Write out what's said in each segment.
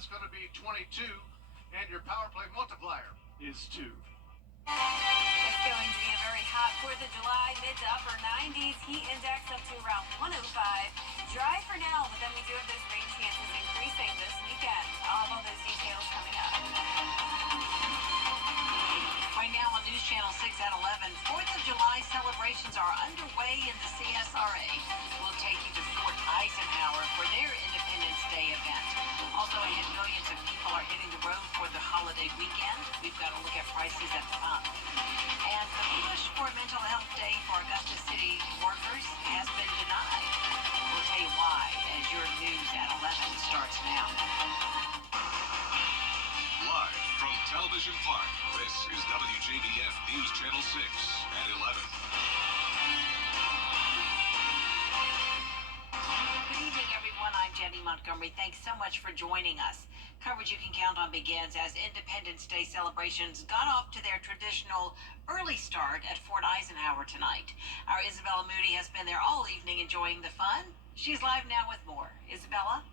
it's going to be 22, and your power play multiplier is 2. It's going to be a very hot 4th of July, mid to upper 90s. Heat index up to around 105. Dry for now, but then we do have those rain chances increasing this weekend. I'll have all those details coming up. Right now on News Channel 6 at 11, 4th of July celebrations are underway in the CSRA. We'll take you to Fort Eisenhower for their Independence Day event. Also ahead, millions of people are hitting the road for the holiday weekend. We've got to look at prices at the pump. And the push for Mental Health Day for Augusta City workers has been denied. We'll tell you why as your news at 11 starts now. Live from Television Park, this is WJBF News Channel 6 at 11. Good evening, everyone. I'm Jenny Montgomery. Thanks so much for joining us. Coverage you can count on begins as Independence Day celebrations got off to their traditional early start at Fort Eisenhower tonight. Our Isabella Moody has been there all evening enjoying the fun. She's live now with more. Isabella?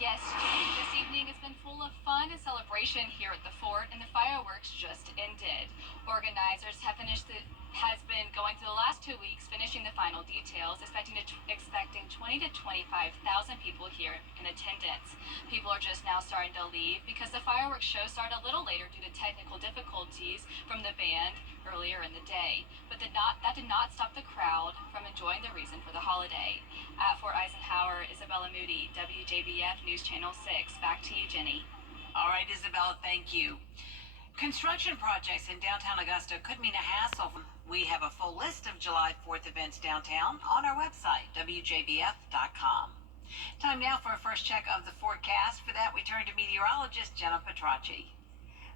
Yes, Jenny, this evening has been full of fun and celebration here at the fort, and the fireworks just ended. Organizers has been going through the last 2 weeks, finishing the final details, expecting 20 to 25,000 people here in attendance. People are just now starting to leave because the fireworks show started a little later due to technical difficulties from the band earlier in the day. But that did not stop the crowd from enjoying the reason for the holiday. At Fort Eisenhower, Isabella Moody, WJBF News Channel 6. Back to you, Jenny. All right, Isabella, thank you. Construction projects in downtown Augusta could mean a hassle. We have a full list of July 4th events downtown on our website, WJBF.com. Time now for a first check of the forecast. For that, we turn to meteorologist Jenna Petracci.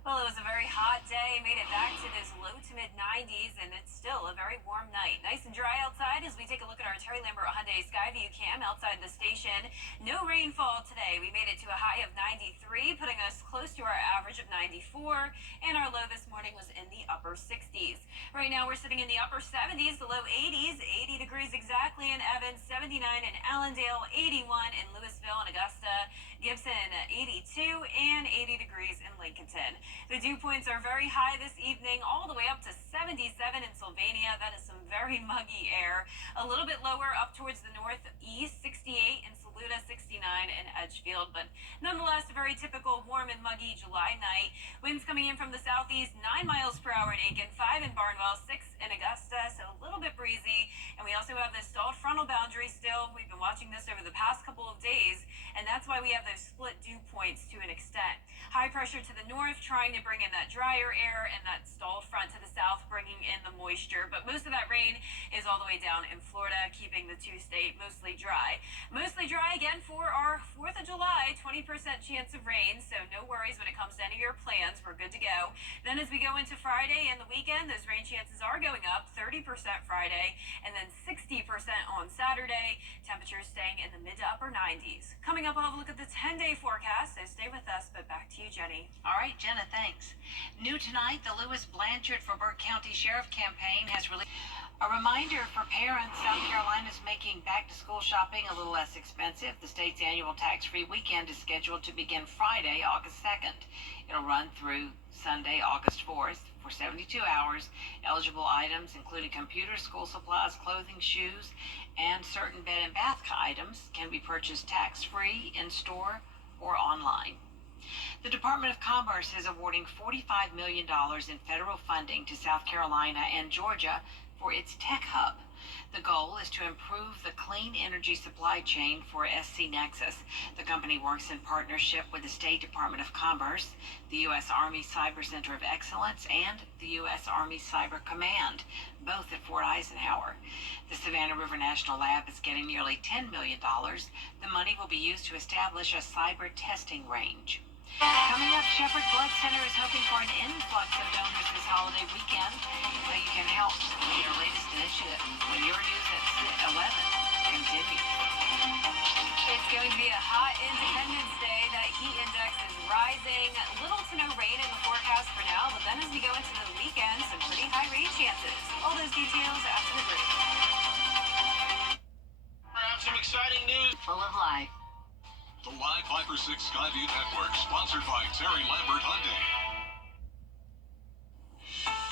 Well, it was a very hot day, made it back to those low to mid 90s, and it's still a very warm night. Nice and dry outside as we take a look at our Terry Lambert Hyundai Skyview cam outside the station. No rainfall today. We made it to a high of 93, putting us close to our average of 94, and our low this morning was in the upper 60s. Right now, we're sitting in the upper 70s, the low 80s, 80 degrees exactly in Evans, 79 in Allendale, 81 in Louisville and Augusta, Gibson 82, and 80 degrees in Lincolnton. The dew points are very high this evening, all the way up to 77 in Sylvania. That is some very muggy air. A little bit lower up towards the northeast, 68 in Saluda, 69 in Edgefield. But nonetheless, a very typical warm and muggy July night. Winds coming in from the southeast, 9 miles per hour in Aiken, 5 in Barnwell, 6 in Augusta, so a little bit breezy. And we also have this stalled frontal boundary still. We've been watching this over the past couple of days, and that's why we have those split dew points to an extent. High pressure to the north, trying to bring in that drier air, and that stalled front to the south, bringing in the moisture. But most of that rain is all the way down in Florida, keeping the two-state mostly dry. Mostly dry again for our 4th of July, 20% chance of rain, so no worries when it comes to any of your plans. We're good to go. Then as we go into Friday and the weekend, those rain chances are going up, 30% Friday, and then 60% on Saturday. Temperatures staying in the mid to upper 90s. Coming up, I'll have a look at the 10-day forecast, so stay with us, but back to you, Jenny. All right, Jenna, thanks. New tonight, the Lewis Blanchard for Burke County Sheriff campaign has released a reminder for parents. South Carolina is making back-to-school shopping a little less expensive. The state's annual tax-free weekend is scheduled to begin Friday, August 2nd. It'll run through Sunday, August 4th for 72 hours. Eligible items, including computers, school supplies, clothing, shoes, and certain bed and bath items, can be purchased tax-free in-store or online. The Department of Commerce is awarding $45 million in federal funding to South Carolina and Georgia for its tech hub. The goal is to improve the clean energy supply chain for SC Nexus. The company works in partnership with the State Department of Commerce, the U.S. Army Cyber Center of Excellence, and the U.S. Army Cyber Command, both at Fort Eisenhower. The Savannah River National Lab is getting nearly $10 million. The money will be used to establish a cyber testing range. Coming up, Shepherd Blood Center is hoping for an influx of donors this holiday weekend. Now you can help with their latest initiative when your news at 11 continues. It's going to be a hot Independence Day. That heat index is rising. Little to no rain in the forecast for now, but then as we go into the weekend, some pretty high rain chances. All those details after the break. I have some exciting news. Full of life. The Viper 6 Skyview Network, sponsored by Terry Lambert Hyundai.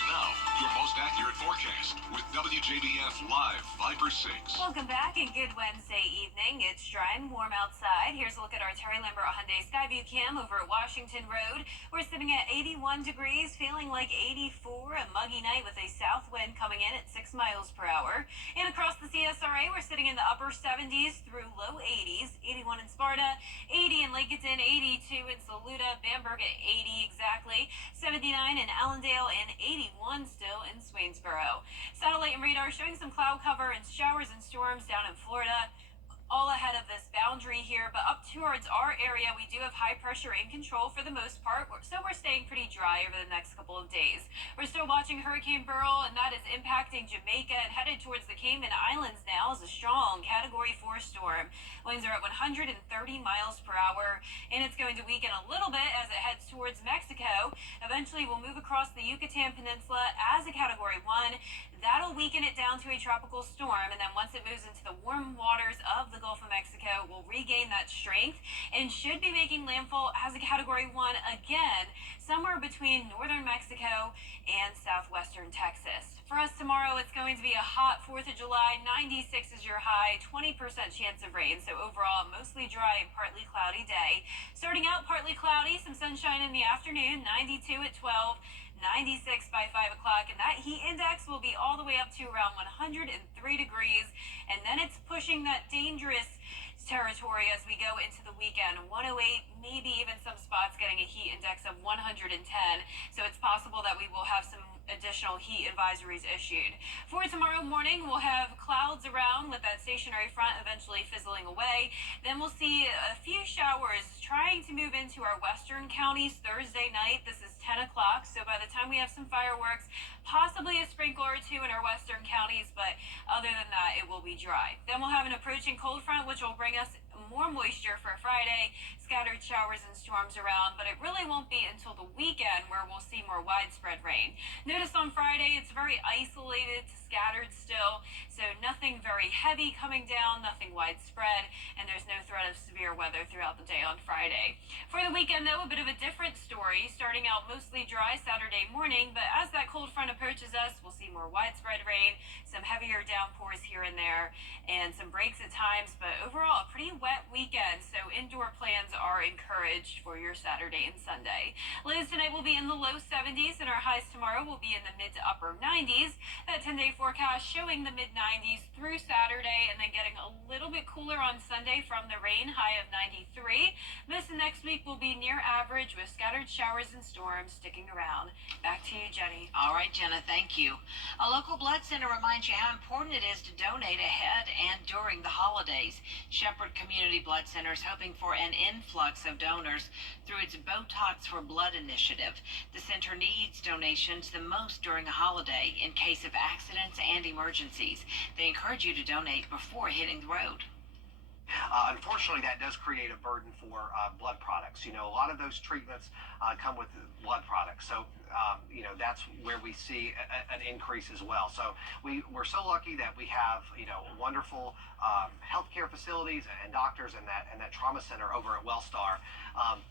Now, your most accurate forecast with WJBF Live Viper 6. Welcome back and good Wednesday evening. It's dry and warm outside. Here's a look at our Terry Lambert Hyundai Skyview Cam over at Washington Road. We're sitting at 81 degrees, feeling like 84, a muggy night with a south wind coming in at 6 miles per hour. And across the CSRA, we're sitting in the upper 70s through low 80s. 81 in Sparta, 80 in Lincoln, 82 in Saluda, Bamberg at 80 exactly, 79 in Allendale, and 81 still in Swainsboro. Satellite and radar showing some cloud cover and showers and storms down in Florida, all ahead of this boundary here, but up towards our area, we do have high pressure in control for the most part, so we're staying pretty dry over the next couple of days. We're still watching Hurricane Beryl, and that is impacting Jamaica and headed towards the Cayman Islands now as a strong Category 4 storm. Winds are at 130 miles per hour, and it's going to weaken a little bit as it heads towards Mexico. Eventually, we'll move across the Yucatan Peninsula as a Category 1. That'll weaken it down to a tropical storm, and then once it moves into the warm waters of the Gulf of Mexico, will regain that strength and should be making landfall as a Category 1 again, somewhere between northern Mexico and southwestern Texas. For us tomorrow, it's going to be a hot 4th of July, 96 is your high, 20% chance of rain, so overall, mostly dry and partly cloudy day. Starting out partly cloudy, some sunshine in the afternoon, 92 at 12, 96 by 5 o'clock, and that heat index will be all the way up to around 103 degrees, and then it's pushing that dangerous territory as we go into the weekend. 108, maybe even some spots getting a heat index of 110, so it's possible that we will have some additional heat advisories issued. For tomorrow morning, we'll have clouds around with that stationary front eventually fizzling away. Then we'll see a few showers trying to move into our western counties Thursday night. This is 10 o'clock, so by the time we have some fireworks, possibly a sprinkle or two in our western counties, but other than that, it will be dry. Then we'll have an approaching cold front, which will bring us more moisture for Friday, scattered showers and storms around, but it really won't be until the weekend where we'll see more widespread rain. Notice on Friday, it's very isolated to scattered still, so nothing very heavy coming down, nothing widespread, and there's no threat of severe weather throughout the day on Friday. For the weekend, though, a bit of a different story, starting out mostly dry Saturday morning, but as that cold front approaches us, we'll see more widespread rain, some heavier downpours here and there, and some breaks at times, but overall, a pretty wet weekend, so indoor plans are encouraged for your Saturday and Sunday. Lows tonight will be in the low 70s, and our highs tomorrow will be in the mid to upper 90s. That 10-day forecast showing the mid-90s through Saturday, and then getting a little bit cooler on Sunday from the rain, high of 93. This next week will be near average with scattered showers and storms sticking around. Back to you, Jenny. All right, Jenna, thank you. A local blood center reminds you how important it is to donate ahead and during the holidays. Shepherd Community Blood Center is hoping for an influx of donors through its Botox for Blood initiative. The center needs donations the most during a holiday in case of accidents and emergencies. They encourage you to donate before hitting the road. Unfortunately, that does create a burden for blood products. You know, a lot of those treatments come with blood products. So, you know, that's where we see an increase as well. So we're so lucky that we have, you know, wonderful healthcare facilities and doctors and that trauma center over at Wellstar.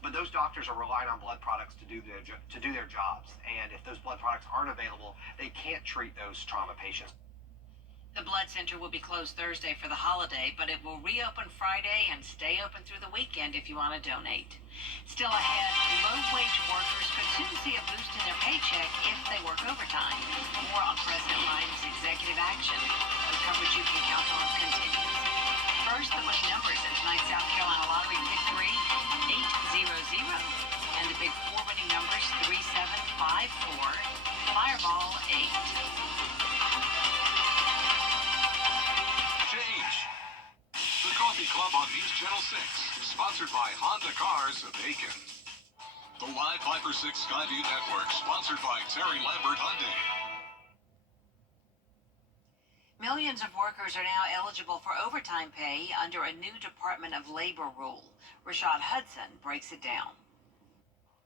But those doctors are relying on blood products to do their jobs. And if those blood products aren't available, they can't treat those trauma patients. The blood center will be closed Thursday for the holiday, but it will reopen Friday and stay open through the weekend if you want to donate. Still ahead, low-wage workers could soon see a boost in their paycheck if they work overtime. More on President Biden's executive action. The coverage you can count on continues. First, the winning numbers in tonight's South Carolina Lottery Pick 3, 800. And the Big 4 winning numbers, 3754, Fireball 8. The Coffee Club on News Channel 6, sponsored by Honda Cars of Aiken. The Live Viper 6 Skyview Network, sponsored by Terry Lambert Hyundai. Millions of workers are now eligible for overtime pay under a new Department of Labor rule. Rashad Hudson breaks it down.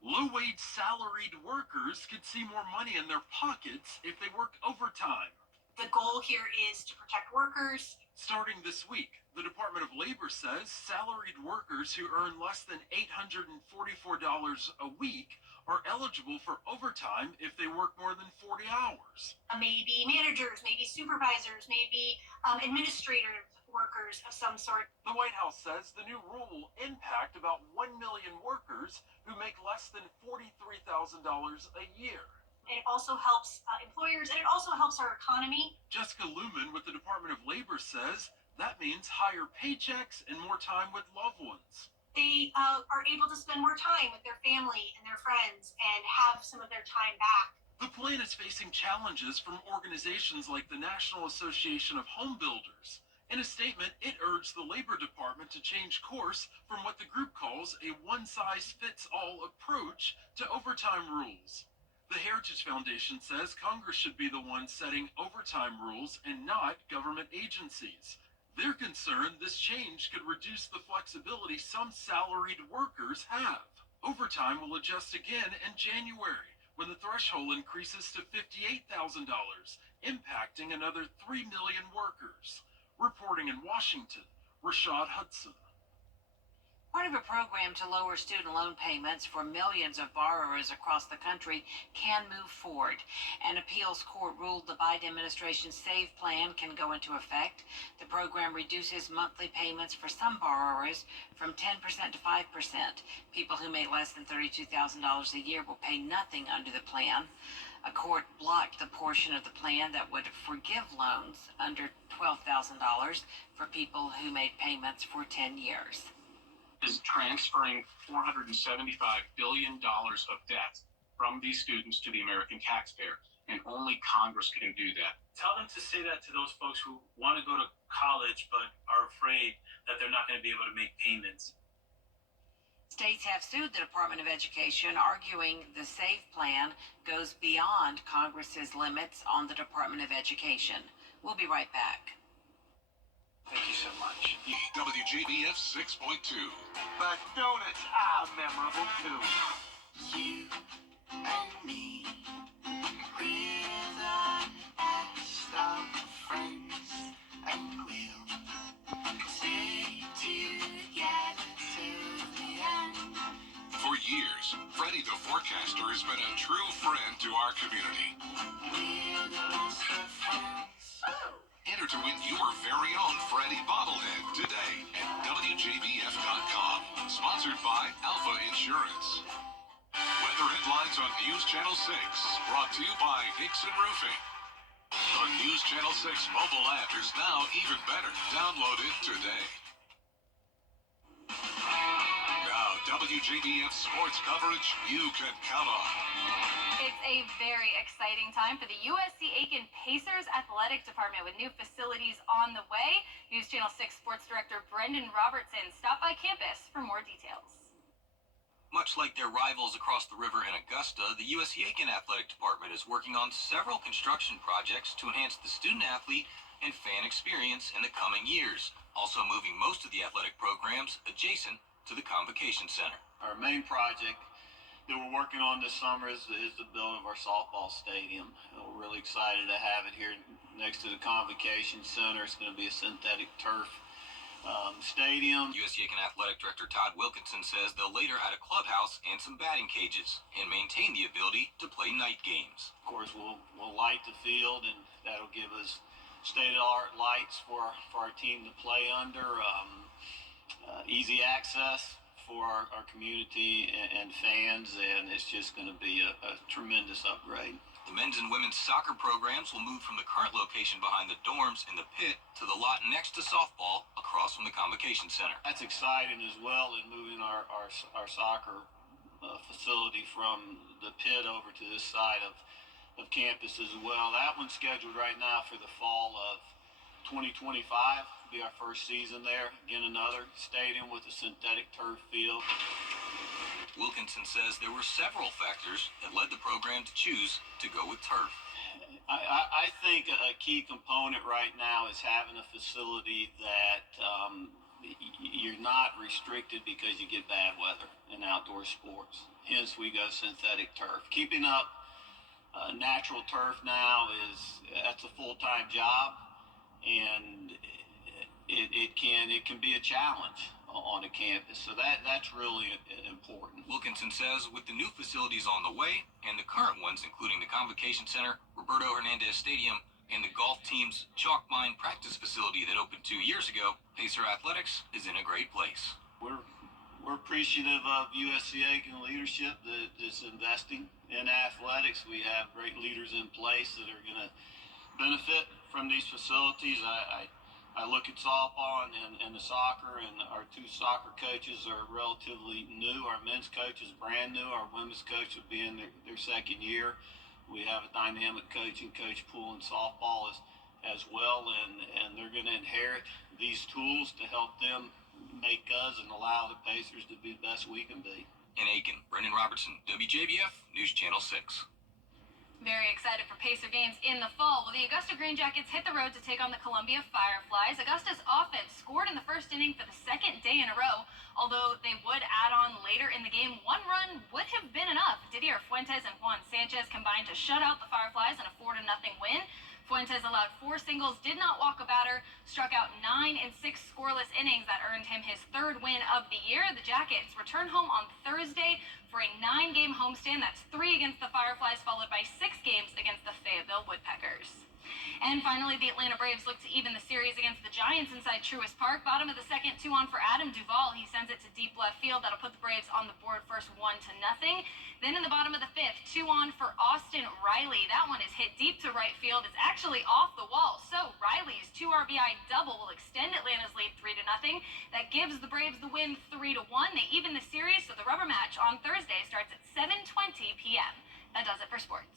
Low-wage salaried workers could see more money in their pockets if they work overtime. The goal here is to protect workers, Starting this week, the Department of Labor says salaried workers who earn less than $844 a week are eligible for overtime if they work more than 40 hours. Maybe managers, maybe supervisors, maybe administrative workers of some sort. The White House says the new rule will impact about 1 million workers who make less than $43,000 a year. It also helps employers, and it also helps our economy. Jessica Lumen with the Department of Labor says that means higher paychecks and more time with loved ones. They are able to spend more time with their family and their friends and have some of their time back. The plan is facing challenges from organizations like the National Association of Home Builders. In a statement, it urged the Labor Department to change course from what the group calls a one-size-fits-all approach to overtime rules. The Heritage Foundation says Congress should be the one setting overtime rules and not government agencies. They're concerned this change could reduce the flexibility some salaried workers have. Overtime will adjust again in January when the threshold increases to $58,000, impacting another 3 million workers. Reporting in Washington, Rashad Hudson. Part of a program to lower student loan payments for millions of borrowers across the country can move forward. An appeals court ruled the Biden administration's SAVE plan can go into effect. The program reduces monthly payments for some borrowers from 10% to 5%. People who make less than $32,000 a year will pay nothing under the plan. A court blocked the portion of the plan that would forgive loans under $12,000 for people who made payments for 10 years. Is transferring $475 billion of debt from these students to the American taxpayer, and only Congress can do that. Tell them to say that to those folks who want to go to college but are afraid that they're not going to be able to make payments. States have sued the Department of Education, arguing the SAVE plan goes beyond Congress's limits on the Department of Education. We'll be right back. Thank you so much. WJBF 6.2. But donuts are memorable too. You and me, with our best of friends, and we'll stay together till the end. For years, Freddie the Forecaster has been a true friend to our community. We're the best of friends. Enter to win your very own Freddie bobblehead today at WJBF.com. Sponsored by Alpha Insurance. Weather headlines on News Channel 6. Brought to you by Hickson Roofing. The News Channel 6 mobile app is now even better. Download it today. Now, WJBF sports coverage you can count on. It's a very exciting time for the USC Aiken Pacers Athletic Department with new facilities on the way. News Channel 6 Sports Director Brendan Robertson stopped by campus for more details. Much like their rivals across the river in Augusta, the USC Aiken Athletic Department is working on several construction projects to enhance the student-athlete and fan experience in the coming years, also moving most of the athletic programs adjacent to the Convocation Center. Our main project that we're working on this summer is the building of our softball stadium. We're really excited to have it here next to the Convocation Center. It's going to be a synthetic turf stadium. USC Aiken Athletic Director Todd Wilkinson says they'll later add a clubhouse and some batting cages and maintain the ability to play night games. Of course, we'll light the field, and that'll give us state-of-the-art lights for our team to play under, easy access for our community and fans, and it's just going to be a tremendous upgrade. The men's and women's soccer programs will move from the current location behind the dorms in the pit to the lot next to softball across from the Convocation Center. That's exciting as well, in moving our soccer facility from the pit over to this side of campus as well. That one's scheduled right now for the fall of 2025. Be our first season there. Again, another stadium with a synthetic turf field. Wilkinson says there were several factors that led the program to choose to go with turf. I think a key component right now is having a facility that you're not restricted because you get bad weather in outdoor sports. Hence, we go synthetic turf. Keeping up natural turf now that's a full-time job, and it can be a challenge on a campus. So that's really important. Wilkinson says with the new facilities on the way and the current ones, including the Convocation Center, Roberto Hernandez Stadium, and the golf team's chalk mine practice facility that opened 2 years ago, Pacer Athletics is in a great place. We're appreciative of USC Aiken leadership that is investing in athletics. We have great leaders in place that are going to benefit from these facilities. I look at softball and the soccer, and our two soccer coaches are relatively new. Our men's coach is brand new. Our women's coach will be in their second year. We have a dynamic coaching coach pool in softball as well, and they're going to inherit these tools to help them make us and allow the Pacers to be the best we can be. In Aiken, Brendan Robertson, WJBF, News Channel 6. Very excited for Pacer games in the fall. Well, the Augusta Green Jackets hit the road to take on the Columbia Fireflies. Augusta's offense scored in the first inning for the second day in a row. Although they would add on later in the game, one run would have been enough. Didier Fuentes and Juan Sanchez combined to shut out the Fireflies in a 4-0 win. Fuentes allowed 4 singles, did not walk a batter, struck out 9 in 6 scoreless innings that earned him his 3rd win of the year. The Jackets return home on Thursday for a 9-game homestand. That's 3 against the Fireflies, followed by 6 games against the Fayetteville Woodpeckers. And finally, the Atlanta Braves look to even the series against the Giants inside Truist Park. Bottom of the second, 2-on for Adam Duvall. He sends it to deep left field. That'll put the Braves on the board first 1-0. Then in the bottom of the 5th, 2-on for Austin Riley. That one is hit deep to right field. It's actually off the wall. So Riley's 2 RBI double will extend Atlanta's lead 3-0. That gives the Braves the win 3-1. They even the series, so the rubber match on Thursday starts at 7:20 p.m. That does it for sports.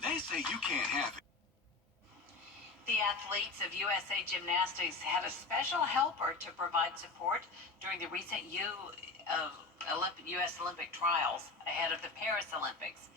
They say you can't have it. The athletes of USA Gymnastics had a special helper to provide support during the recent U.S. Olympic trials ahead of the Paris Olympics.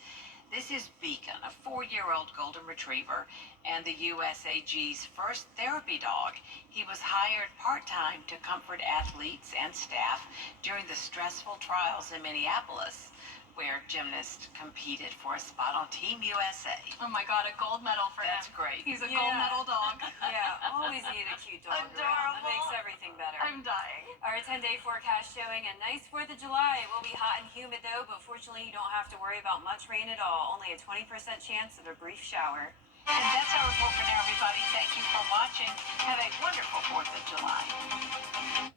This is Beacon, a 4-year-old golden retriever and the USAG's first therapy dog. He was hired part-time to comfort athletes and staff during the stressful trials in Minneapolis, where gymnasts competed for a spot on Team USA. Oh my God, a gold medal for That's him. great. He's a gold medal dog. Yeah, always need a cute dog around. That makes everything better. I'm dying. Our 10-day forecast showing a nice 4th of July. It will be hot and humid though, but fortunately you don't have to worry about much rain at all. Only a 20% chance of a brief shower. And that's our report for now, everybody. Thank you for watching. Have a wonderful 4th of July.